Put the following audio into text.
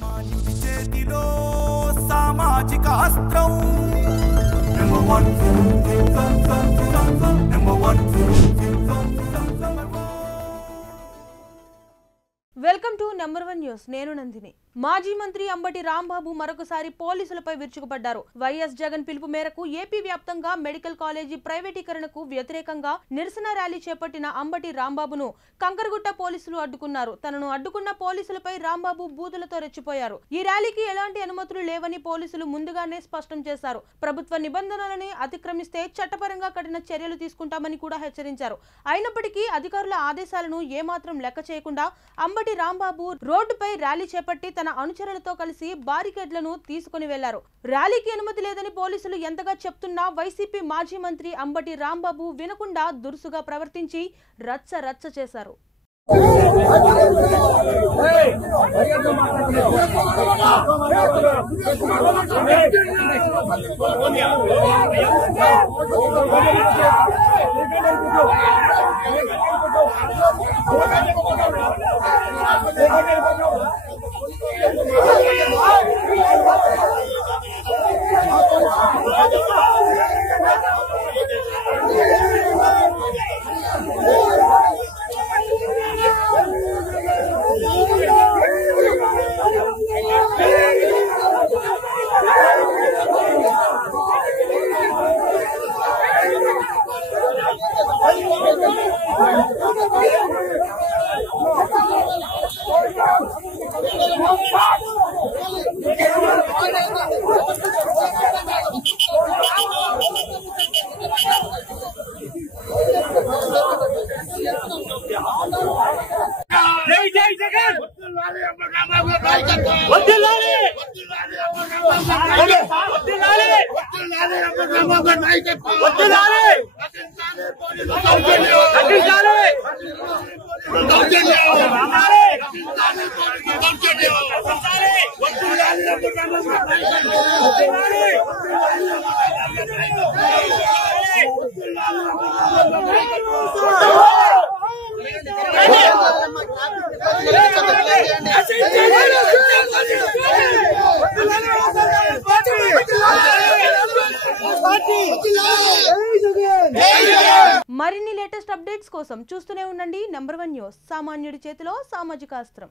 సామాన్యుడి చేతిలో సామాజిక అస్త్రం number 1 welcome to number 1 news. నేను నందిని. మాజీ మంత్రి అంబటి రాంబాబు మరొకసారి పోలీసులపై విరుచుకుపడ్డారు. వైఎస్ జగన్ పిలుపు మేరకు ఏపీ వ్యాప్తంగా మెడికల్ కాలేజీ ప్రైవేటీకరణకు వ్యతిరేకంగా నిరసన ర్యాలీ చేపట్టిన అంబటి రాంబాబును కంకరగుట్ట పోలీసులు అడ్డుకున్నారు. తనను అడ్డుకున్న పోలీసులపై రాంబాబు బూతులతో రెచ్చిపోయారు. ఈ ర్యాలీకి ఎలాంటి అనుమతులు లేవని పోలీసులు ముందుగానే స్పష్టం చేశారు. ప్రభుత్వ నిబంధనలని అతిక్రమిస్తే చట్టపరంగా కఠిన చర్యలు తీసుకుంటామని కూడా హెచ్చరించారు. అయినప్పటికీ అధికారుల ఆదేశాలను ఏమాత్రం లెక్క చేయకుండా అంబటి రాంబాబు రోడ్డుపై ర్యాలీ చేపట్టి తన అనుచరులతో కలిసి బారికేడ్లను తీసుకుని వెళ్లారు. ర్యాలీకి అనుమతి లేదని పోలీసులు ఎంతగా చెప్తున్నా వైసీపీ మాజీ మంత్రి అంబటి రాంబాబు వినకుండా దురుసుగా ప్రవర్తించి రచ్చ రచ్చ చేశారు. జై జై జగన్ మరిన్ని లేటెస్ట్ అప్డేట్స్ కోసం చూస్తూనే ఉండండి నెంబర్ 1 న్యూస్. సామాన్యుడి చేతిలో సామాజిక అస్త్రం.